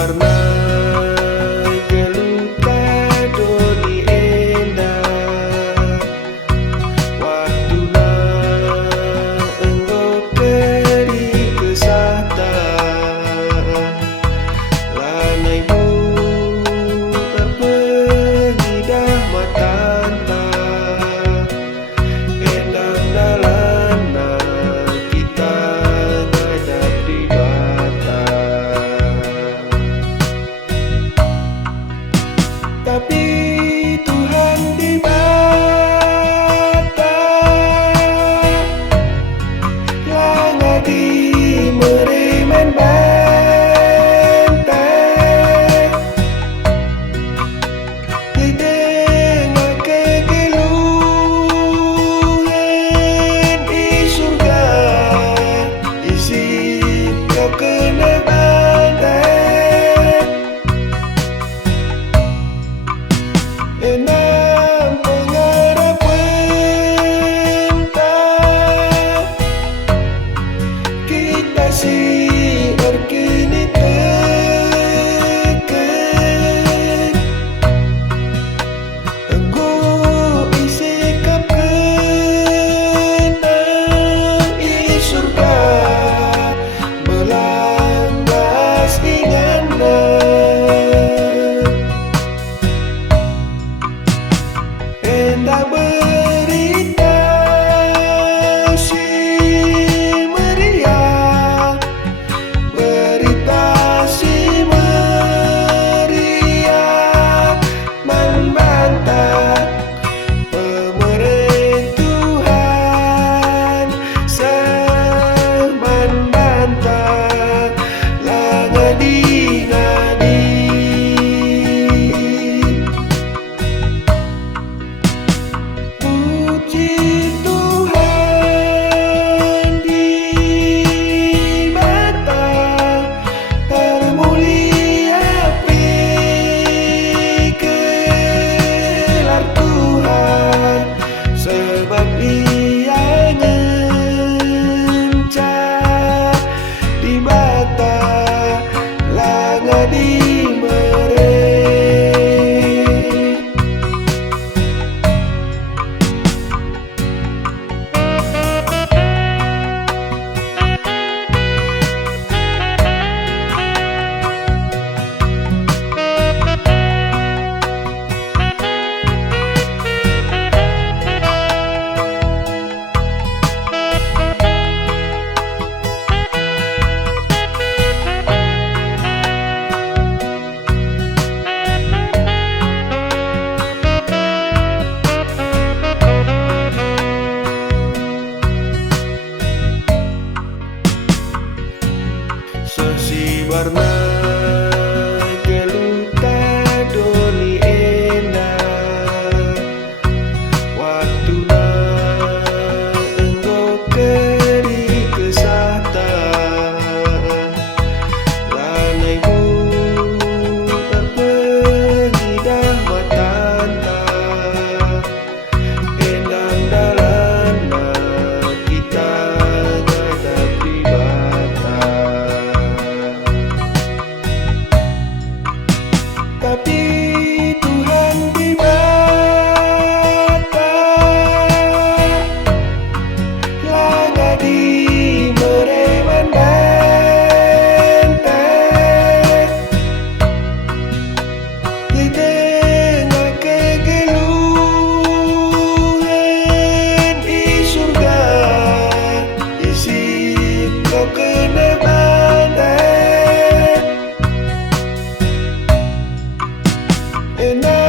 Warna geluta doni endah waktuna engkau beri kesehatan lanaimu terpengidah matanta endang dalana kita ngadap di bata. Tapi Tuhan di mata langa di meremen bantai didengar kegeluhan di surga isi kau kena bantai. Enam pengharapan kita si berkini tekan engkau isi kap kenang di surga melanggas ingana. Endah berita si meriah, berita si meriah membantah pemerintahan membantah langa ngadi. Puji Tuhan di mata termulia gelar Tuhan sebab Ia ngencah di mata langa di sesi warna geluta doni endah waktuna engkau beri kesehatan lanaimu terpengidah matanta endang dalana kita ngadap di bata. Tapi Tuhan di mana? Enak